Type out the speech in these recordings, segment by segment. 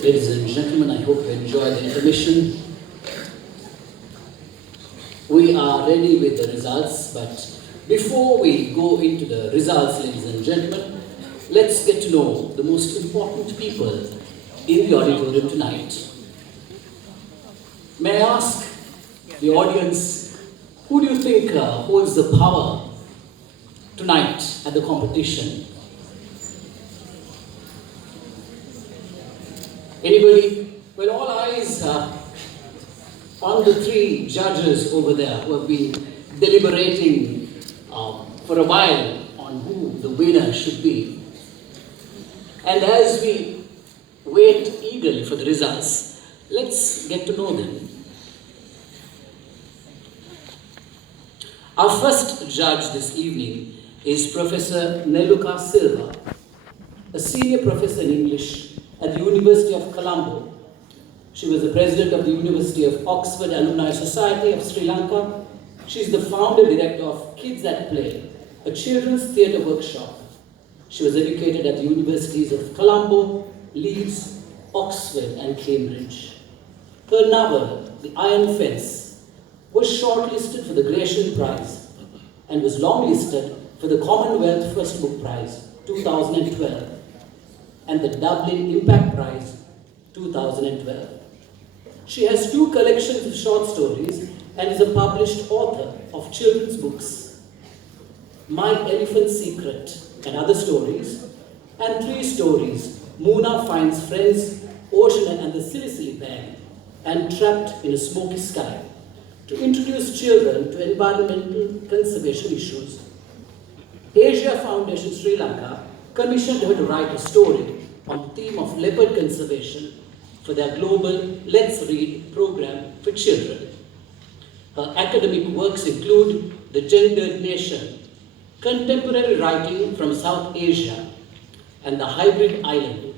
Ladies and gentlemen, I hope you enjoyed the intermission. We are ready with the results, but before we go into the results, ladies and gentlemen, let's get to know the most important people in the auditorium tonight. May I ask the audience, who do you think holds the power tonight at the competition? Anybody? Well, all eyes are on the three judges over there who have been deliberating for a while on who the winner should be. And as we wait eagerly for the results, let's get to know them. Our first judge this evening is Professor Neluka Silva, a senior professor in English at the University of Colombo. She was the president of the University of Oxford Alumni Society of Sri Lanka. She is the founder director of Kids at Play, a children's theatre workshop. She was educated at the universities of Colombo, Leeds, Oxford and Cambridge. Her novel, The Iron Fence, was shortlisted for the Gratian Prize and was longlisted for the Commonwealth First Book Prize 2012 and the Dublin Impact Prize 2012. She has 2 collections of short stories and is a published author of children's books, My Elephant Secret and Other Stories, and 3 stories, Moona Finds Friends, Ocean and the Silly Silly Bag, and Trapped in a Smoky Sky, to introduce children to environmental conservation issues. Asia Foundation Sri Lanka commissioned her to write a story on the theme of leopard conservation for their global Let's Read program for children. Her academic works include The Gendered Nation, Contemporary Writing from South Asia, and The Hybrid Island,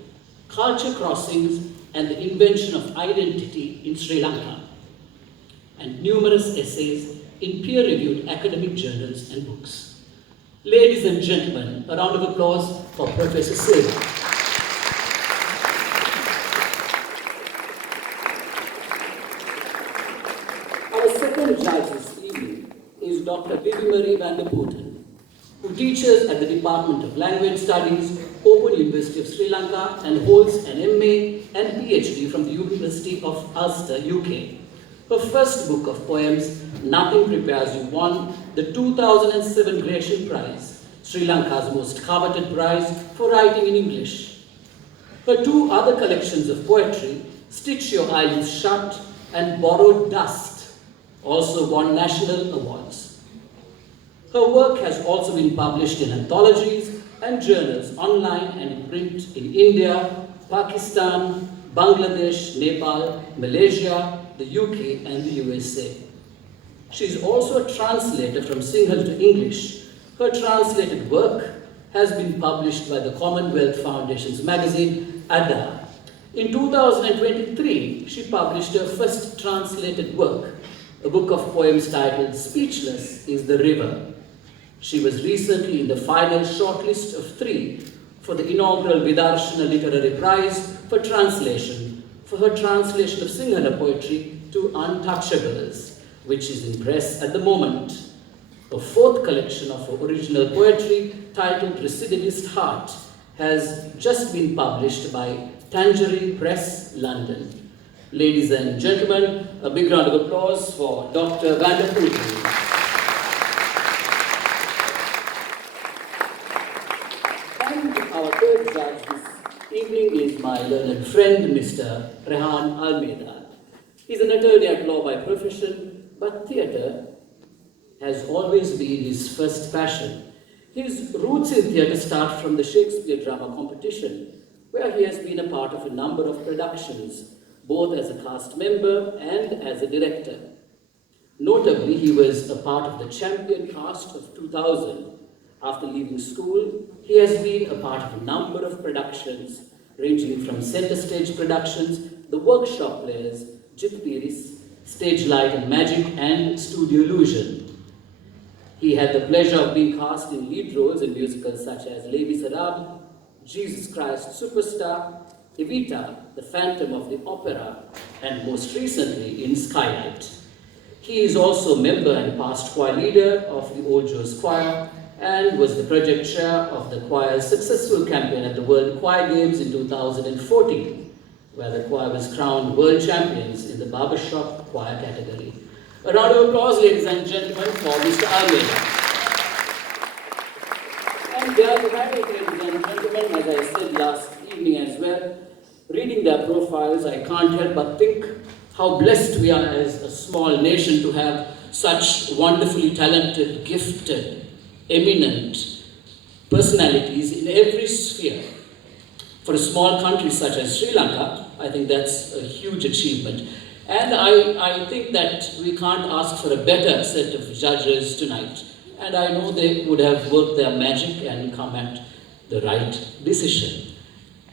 Culture Crossings and the Invention of Identity in Sri Lanka, and numerous essays in peer-reviewed academic journals and books. Ladies and gentlemen, a round of applause for Professor Silva. Judge this evening is Dr. Bibi Marie van der Putten, who teaches at the Department of Language Studies, Open University of Sri Lanka, and holds an MA and PhD from the University of Ulster, UK. Her first book of poems, Nothing Prepares You, won the 2007 Gratian Prize, Sri Lanka's most coveted prize for writing in English. Her 2 other collections of poetry, Stitch Your Eyelids Shut and Borrowed Dust, also won national awards. Her work has also been published in anthologies and journals online and in print in India, Pakistan, Bangladesh, Nepal, Malaysia, the UK and the USA. She is also a translator from Sinhala to English. Her translated work has been published by the Commonwealth Foundation's magazine, Ada. In 2023, she published her first translated work, a book of poems titled Speechless is the River. She was recently in the final shortlist of 3 for the inaugural Vidarshana Literary Prize for Translation for her translation of Sinhala poetry to Untouchables, which is in press at the moment. A 4th collection of her original poetry titled Recidivist Heart has just been published by Tangerine Press, London. Ladies and gentlemen, a big round of applause for Dr. van der Putten. And our 3rd judge this evening is my learned friend, Mr. Rehan Almeida. He's an attorney at law by profession, but theatre has always been his first passion. His roots in theatre start from the Shakespeare drama competition, where he has been a part of a number of productions, both as a cast member and as a director. Notably, he was a part of the champion cast of 2000. After leaving school, he has been a part of a number of productions, ranging from center stage productions, The Workshop Players, Jit Piris, Stage Light and Magic, and Studio Illusion. He had the pleasure of being cast in lead roles in musicals such as Les Miserables, Jesus Christ Superstar, Evita, The Phantom of the Opera, and most recently in Skylight. He is also a member and past choir leader of the Old Joe's Choir and was the project chair of the choir's successful campaign at the World Choir Games in 2014, where the choir was crowned world champions in the barbershop choir category. A round of applause, ladies and gentlemen, for Mr. Almeida. And they are provided, ladies and gentlemen, as I said last evening as well, reading their profiles, I can't help but think how blessed we are as a small nation to have such wonderfully talented, gifted, eminent personalities in every sphere. For a small country such as Sri Lanka, I think that's a huge achievement. And I think that we can't ask for a better set of judges tonight. And I know they would have worked their magic and come at the right decision.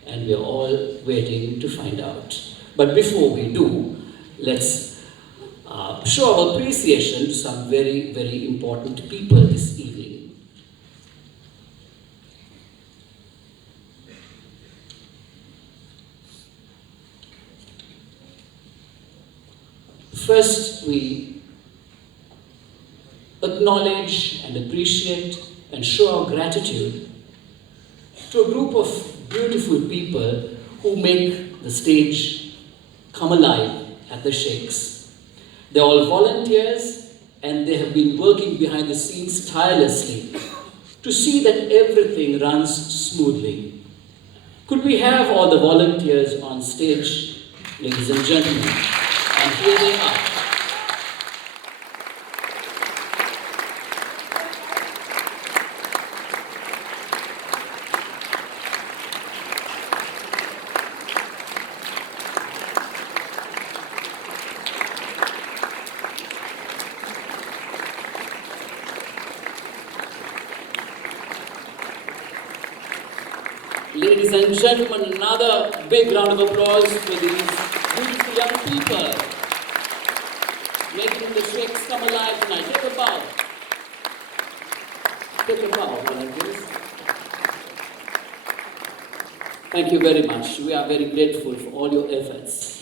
And we're all waiting to find out. But before we do, let's show our appreciation to some very, very important people this evening. First, we acknowledge and appreciate and show our gratitude to a group of beautiful people who make the stage come alive at the Shakes. They're all volunteers and they have been working behind the scenes tirelessly to see that everything runs smoothly. Could we have all the volunteers on stage, ladies and gentlemen? And here they are. Ladies and gentlemen, another big round of applause for these beautiful young people making the Shakes come alive tonight. Take a bow. Take a bow, volunteers. Thank you very much. We are very grateful for all your efforts.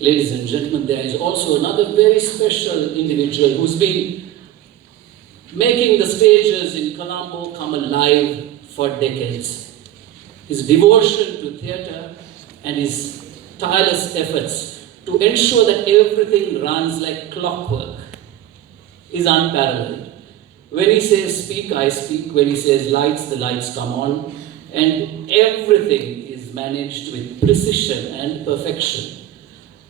Ladies and gentlemen, there is also another very special individual who's been making the stages in Colombo come alive for decades. His devotion to theatre and his tireless efforts to ensure that everything runs like clockwork is unparalleled. When he says speak, I speak. When he says lights, the lights come on. And everything is managed with precision and perfection.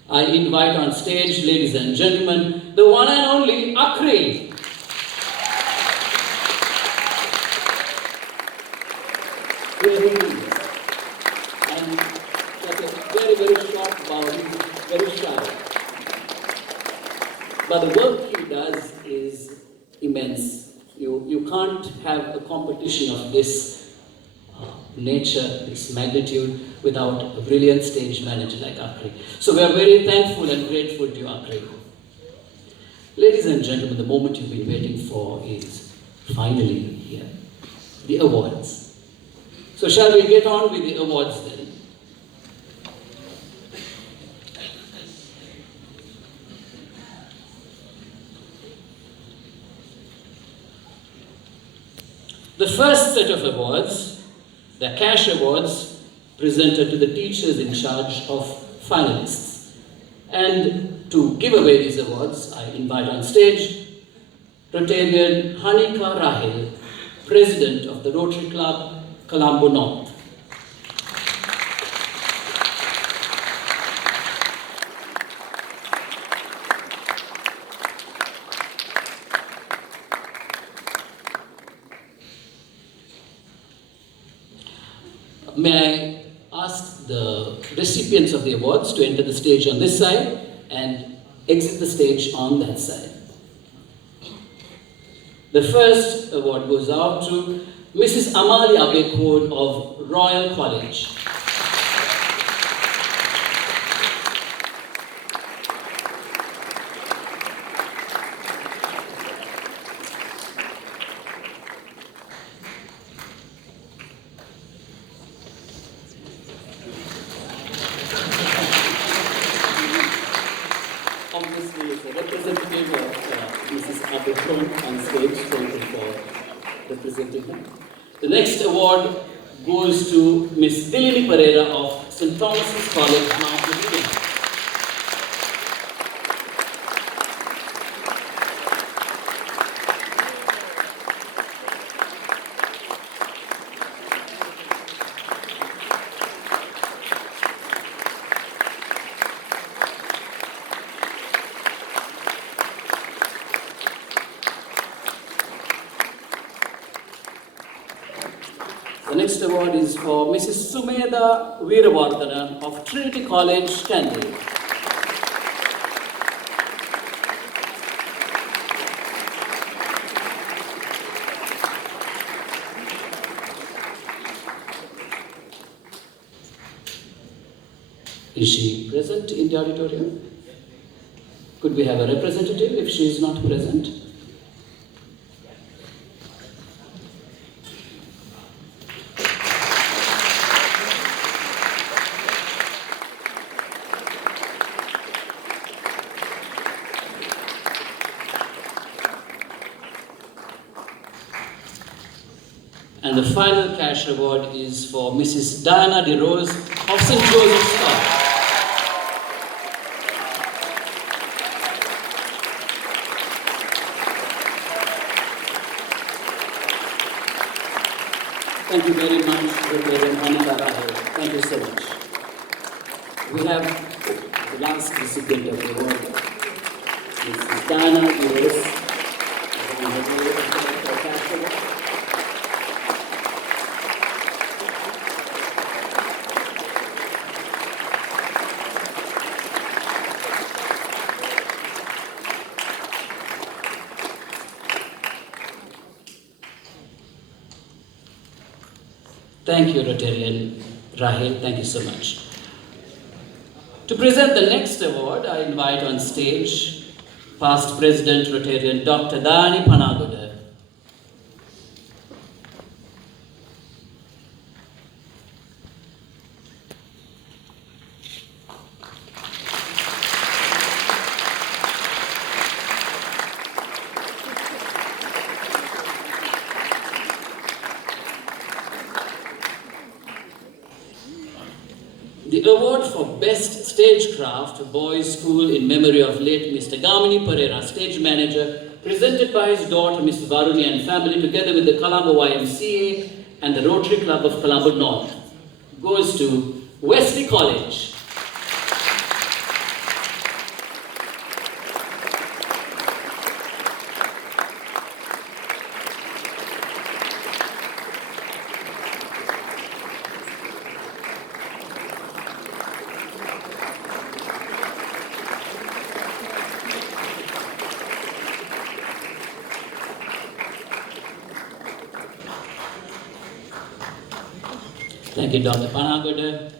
I invite on stage, ladies and gentlemen, the one and only Akri. And that's a very, very short bow, very shy. But the work he does is immense. You can't have a competition of this nature, this magnitude, without a brilliant stage manager like Akri. So we are very thankful and grateful to you, Akri. Ladies and gentlemen, the moment you've been waiting for is finally here. The awards. So shall we get on with the awards then? The first set of awards, the cash awards, presented to the teachers in charge of finalists. And to give away these awards, I invite on stage Rotarian Hanika Rahil, President of the Rotary Club, Colombo North. May I ask the recipients of the awards to enter the stage on this side, and exit the stage on that side. The first award goes out to Mrs. Amali Abekod of Royal College. Obviously, it's a representative of Mrs. Abekod on stage. Thank you for representing her. The next award goes to Miss Dilini Ferreira of St. Thomas's College, Mount Michigan. The next award is for Mrs. Sumedha Veeravardhana of Trinity College, Kandy. Is she present in the auditorium? Could we have a representative if she is not present? And the final cash award is for Mrs. Diana De Rose of St. Joseph's College. Thank you very much, Reverend Anita Rahul. Thank you so much. We have the last recipient of the award, Mrs. Diana De Rose. Thank you, Rotarian Rahil. Thank you so much. To present the next award, I invite on stage past President Rotarian Dr. Dani Panagoda. The award for Best Stagecraft Boys School in memory of late Mr. Gamini Pereira, stage manager, presented by his daughter Ms. Varuni and family together with the Colombo YMCA and the Rotary Club of Colombo North, goes to Wesley College. Thank you, Dr. Panagoda.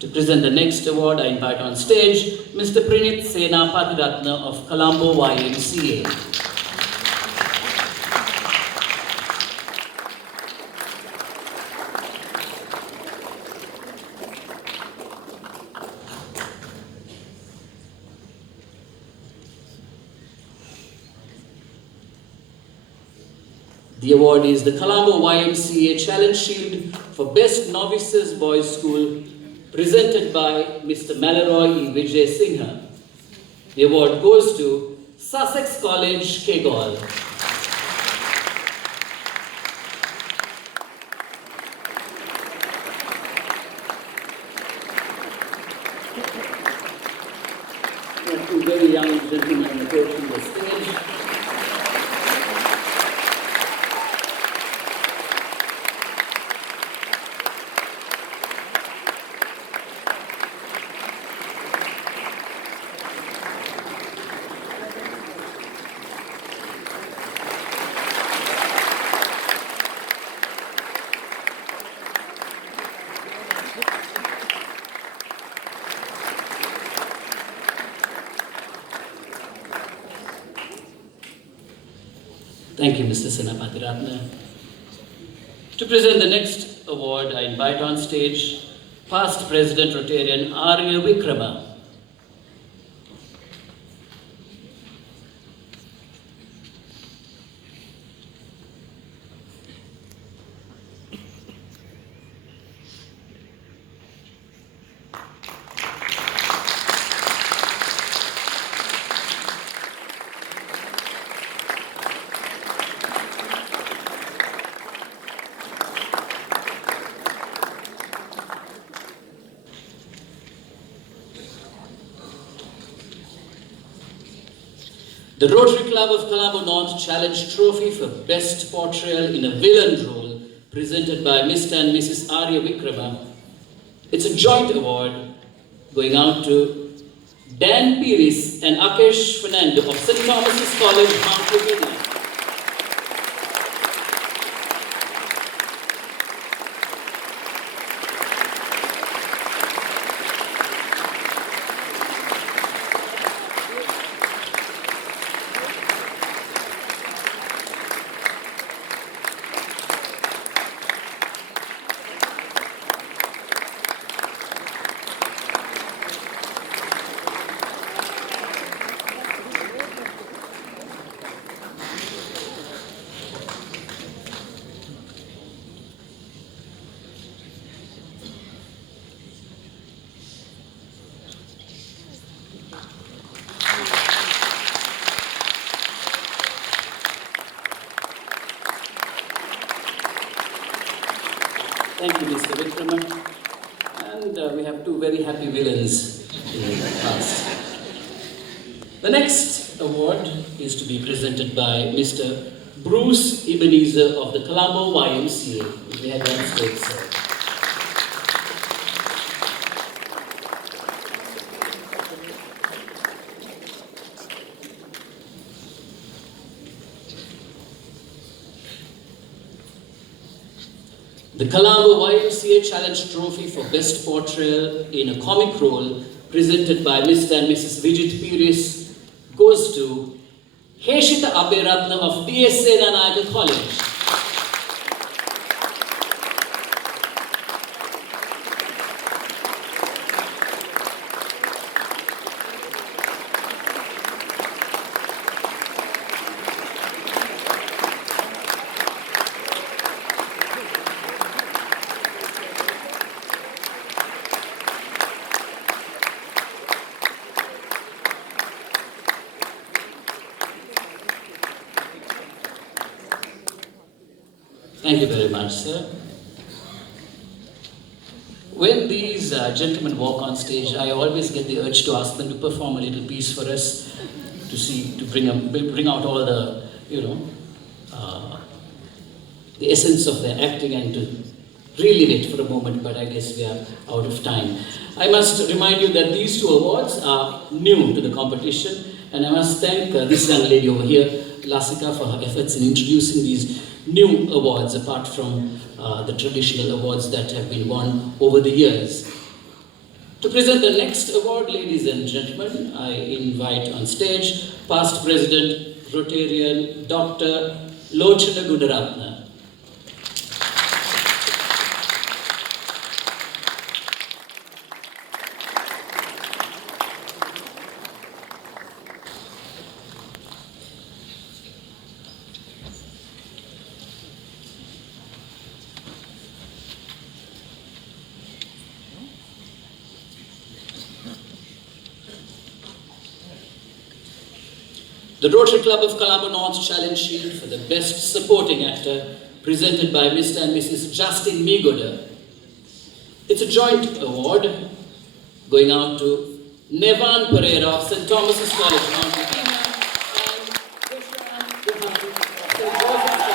To present the next award, I invite on stage Mr. Pranit Sena Patiratna of Colombo YMCA. The award is the Colombo YMCA Challenge Shield for Best Novices Boys School, presented by Mr. Malaroy E. Vijay Singha. The award goes to Sussex College, Kegal. There are two very young gentlemen approaching the stage. Thank you, Mr. Senapatiratna. To present the next award, I invite on stage past President Rotarian Arya Vikrama. The Rotary Club of Colombo North Challenge Trophy for Best Portrayal in a Villain Role, presented by Mr. and Mrs. Arya Vikrama. It's a joint award going out to Dan Piris and Akesh Fernando of St. Thomas's College, Mount Lavinia. Thank you, Mr. Vikrama. And we have two very happy villains in the past. The next award is to be presented by Mr. Bruce Ebenezer of the Colombo YMCA. They have on stage, sir. The Colombo YMCA Challenge Trophy for Best Portrayal in a Comic Role, presented by Mr. and Mrs. Vijit Piris, goes to Heshita Aberatna of PSA Nanayaka College. Thank you very much, sir. When these gentlemen walk on stage, I always get the urge to ask them to perform a little piece for us, to bring out all the, the essence of their acting and to relive it for a moment, but I guess we are out of time. I must remind you that these two awards are new to the competition, and I must thank this young lady over here, Lasika, for her efforts in introducing these new awards apart from the traditional awards that have been won over the years. To present the next award, ladies and gentlemen, I invite on stage past President Rotarian Dr. Lochana Gunaratna. The Rotary Club of Colombo North Challenge Shield for the Best Supporting Actor, presented by Mr. and Mrs. Justin Migoda. It's a joint award going out to Nevan Ferreira of St. Thomas's College, Mount Lavinia, and Yohan of St. Joseph's College,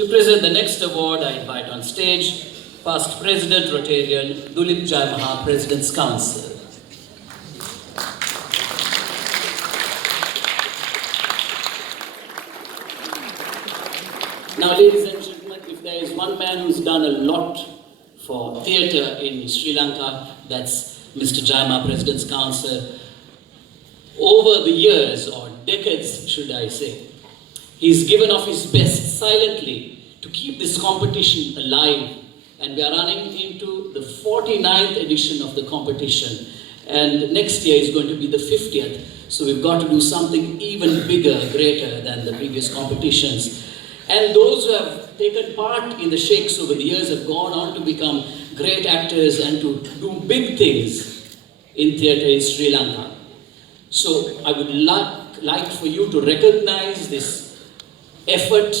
To present the next award, I invite on stage past President Rotarian Dulip Jaimaha, President's Council. Now, ladies and gentlemen, if there is one man who's done a lot for theatre in Sri Lanka, that's Mr. Jaimaha, President's Council. Over the years, or decades should I say, he's given of his best silently to keep this competition alive. And we are running into the 49th edition of the competition. And next year is going to be the 50th. So we've got to do something even bigger, greater than the previous competitions. And those who have taken part in the Shakes over the years have gone on to become great actors and to do big things in theatre in Sri Lanka. So I would like for you to recognize this effort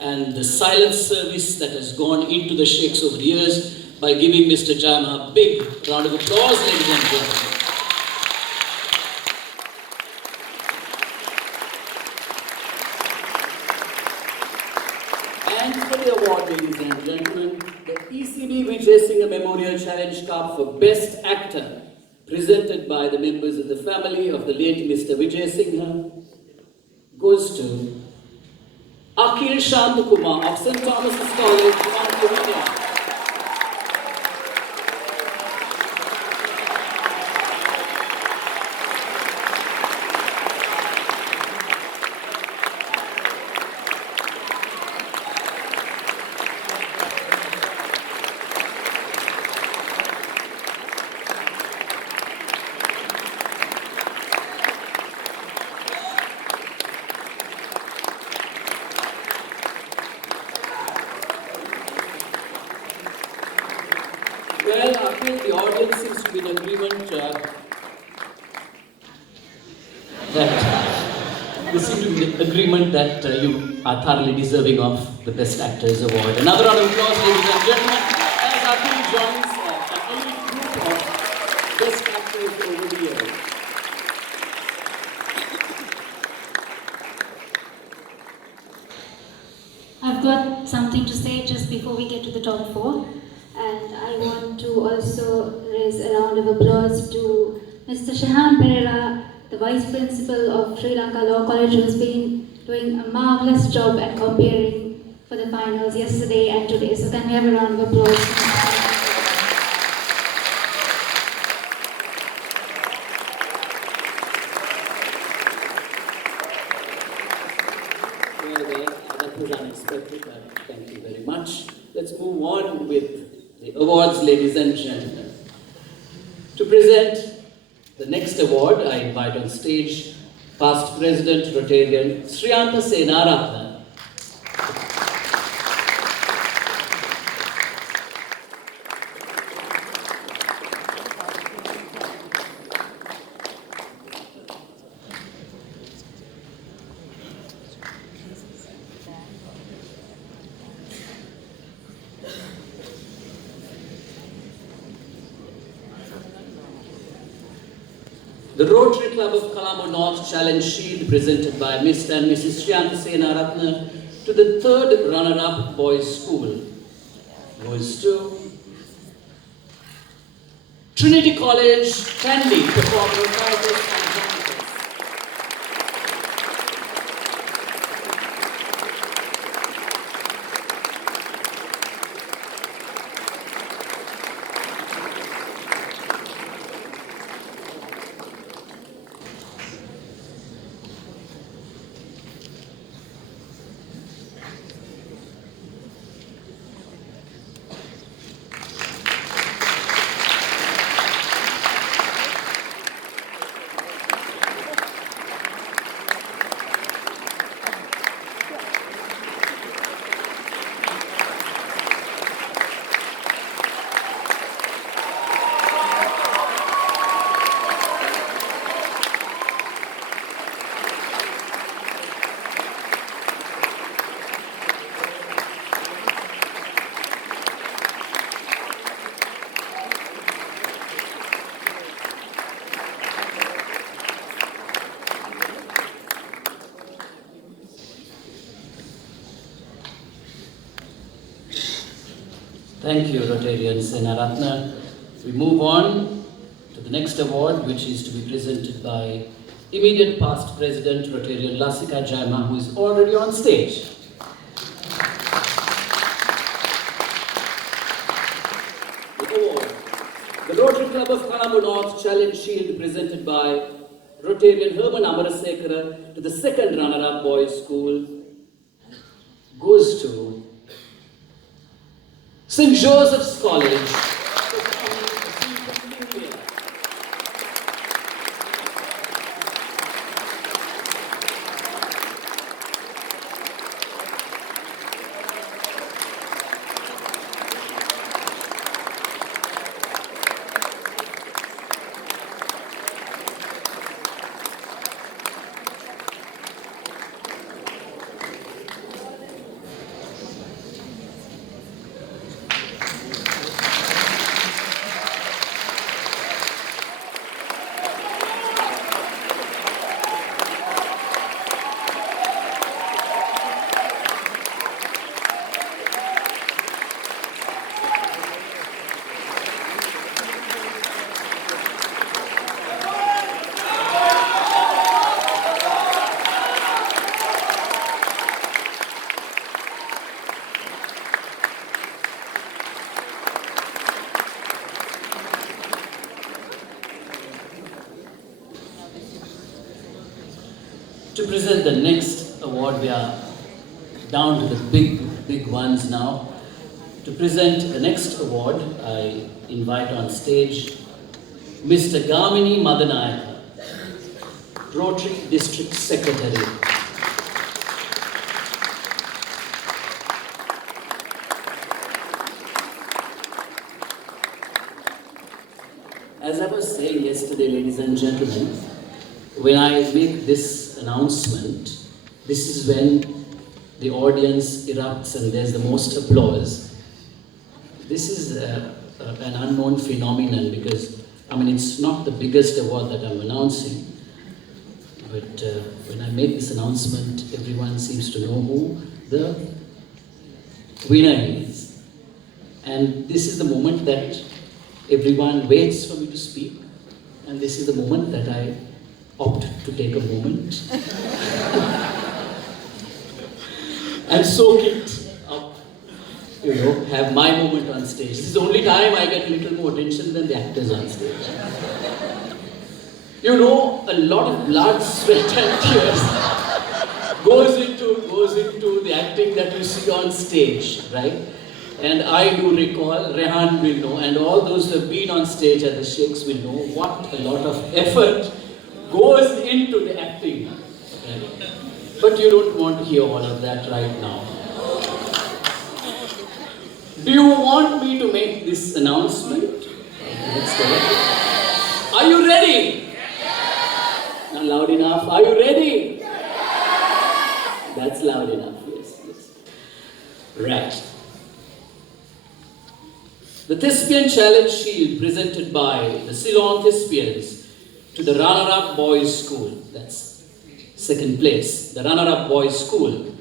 and the silent service that has gone into the Shakes over the years by giving Mr. Jaimaha a big round of applause, ladies and gentlemen. And for the award, ladies and gentlemen, the ECB Vijay Singh Memorial Challenge Cup for Best Actor, presented by the members of the family of the late Mr. Vijay Singh, goes to Akhil Shantakumar of St. Thomas's College, Auditorium. Well, I think the audience seems to be in agreement that you are thoroughly deserving of the Best Actors Award. Another round of applause, ladies and gentlemen, as Akhil joins an elite group of Best Actors over the years. I've got something to say just before we get to the top four. And I want to also raise a round of applause to Mr. Ferreira, the Vice Principal of Sri Lanka Law College, who has been doing a marvelous job at comparing for the finals yesterday and today. So can we have a round of applause? Well, that was unexpected, but thank you very much. Let's move on with the awards, ladies and gentlemen. To present the next award, I invite on stage past President Rotarian Sriyanta Senaratne. The Rotary Club of Colombo North Challenge Shield, presented by Mr. and Mrs. Sriyanta Senaratne, to the third runner-up boys' school, goes to Trinity College, Kandy, performer Titus and Jonathan. Thank you, Rotarian Senaratna. We move on to the next award, which is to be presented by immediate past President Rotarian Lasika Jaima, who is already on stage. The award, the Rotary Club of Colombo North Challenge Shield, presented by Rotarian Herman Amarasekara to the second runner-up boys' school, goes to St. Joseph's College. To present the next award, we are down to the big ones now. To present the next award, I invite on stage Mr. Gamini Madanayaka, Rotary District Secretary. As I was saying yesterday, ladies and gentlemen, when I make this announcement, this is when the audience erupts and there's the most applause. This is an unknown phenomenon because, I mean, it's not the biggest award that I'm announcing, but when I make this announcement, everyone seems to know who the winner is. And this is the moment that everyone waits for me to speak, and this is the moment that I opt to take a moment and soak it up, have my moment on stage. This is the only time I get a little more attention than the actors on stage. A lot of blood, sweat and tears goes into the acting that you see on stage, right? And I do recall, Rehan will know, and all those who have been on stage at the Sheikhs will know what a lot of effort goes into the acting. Right? But you don't want to hear all of that right now. Do you want me to make this announcement? Let's go. Are you ready? Yes. Not loud enough. Are you ready? Yes. That's loud enough. Yes. Right. The Thespian Challenge Shield presented by the Ceylon Thespians to the runner-up boys' school. That's second place. The runner-up boys' school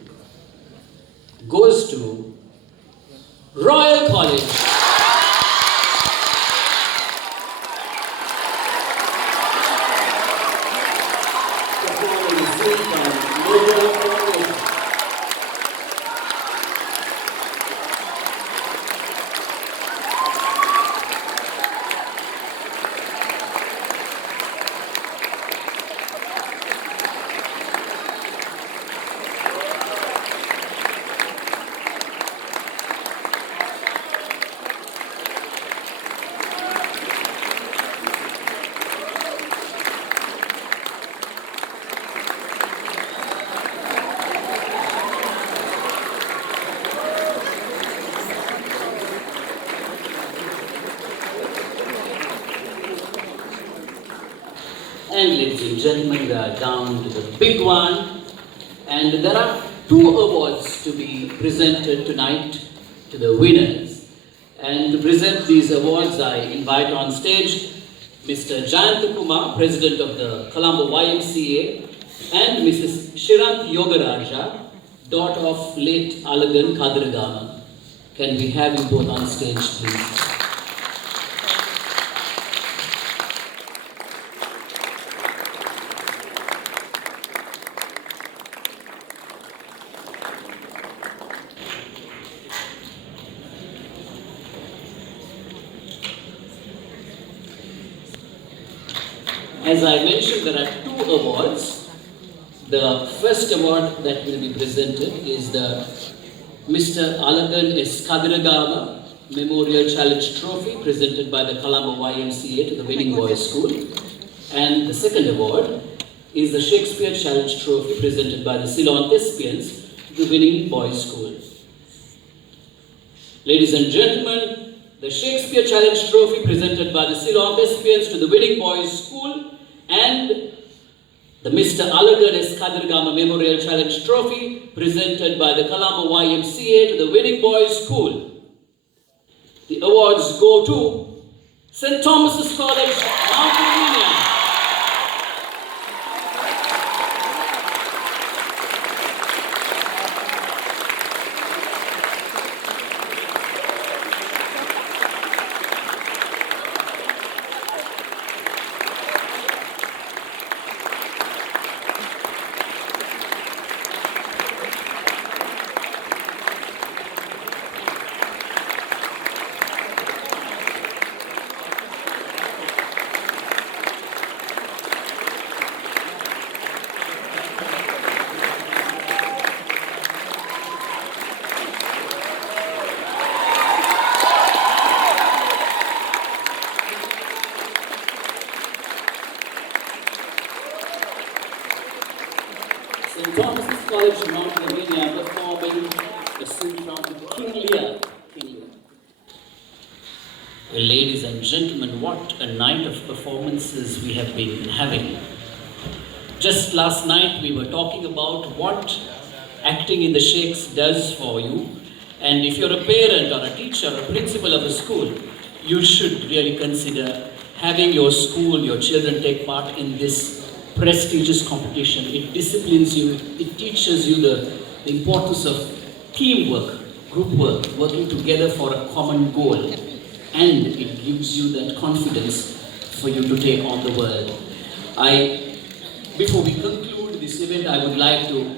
goes to Royal College. And ladies and gentlemen, we are down to the big one. And there are 2 awards to be presented tonight to the winners. And to present these awards, I invite on stage Mr. Jayant Kumar, President of the Colombo YMCA, and Mrs. Shirant Yogaraja, daughter of late Alagan Kadirgama. Can we have you both on stage, please? As I mentioned, there are two awards. The first award that will be presented is the Mr. Alagan S. Kadiragama Memorial Challenge Trophy, presented by the Colombo YMCA to the winning boys school. And the second award is the Shakespeare Challenge Trophy, presented by the Ceylon Thespians to the winning boys school. Ladies and gentlemen, the Shakespeare Challenge Trophy presented by the Ceylon Thespians to the winning boys school, and the Mr. Alagan S. Kadiragama Memorial Challenge Trophy presented by the Colombo YMCA to the winning boys school. The awards go to St. Thomas's College, Mount Lavinia. St. Thomas's College, Mount Lavinia, performing a suite from King Lear. Well, ladies and gentlemen, what a night of performances we have been having. Just last night we were talking about what acting in the Shakes does for you. And if you're a parent or a teacher or a principal of a school, you should really consider having your school, your children take part in this prestigious competition. It disciplines you, it teaches you the importance of teamwork, group work, working together for a common goal. And it gives you that confidence for you to take on the world. Before we conclude this event, I would like to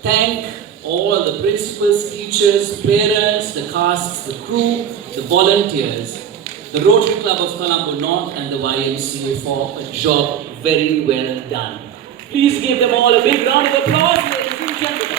thank all the principals, teachers, parents, the casts, the crew, the volunteers, the Rotary Club of Colombo North and the YMCA for a job very well done. Please give them all a big round of applause, ladies and gentlemen.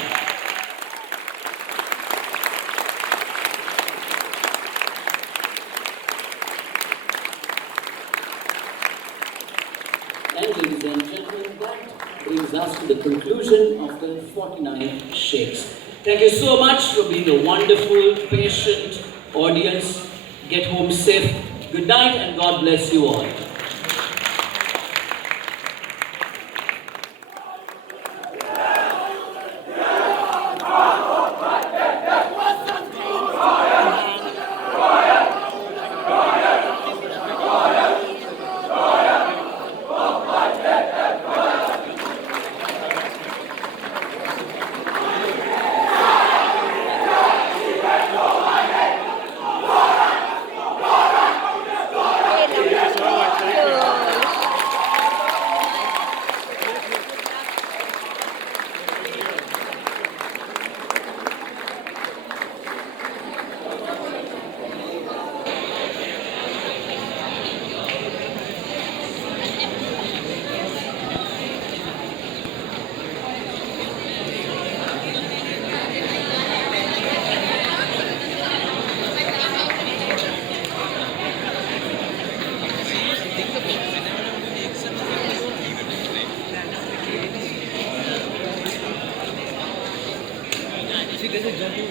And ladies and gentlemen, that brings us to the conclusion of the 49 Shakes. Thank you so much for being a wonderful, patient audience. Get home safe. Good night and God bless you all. There's a jumping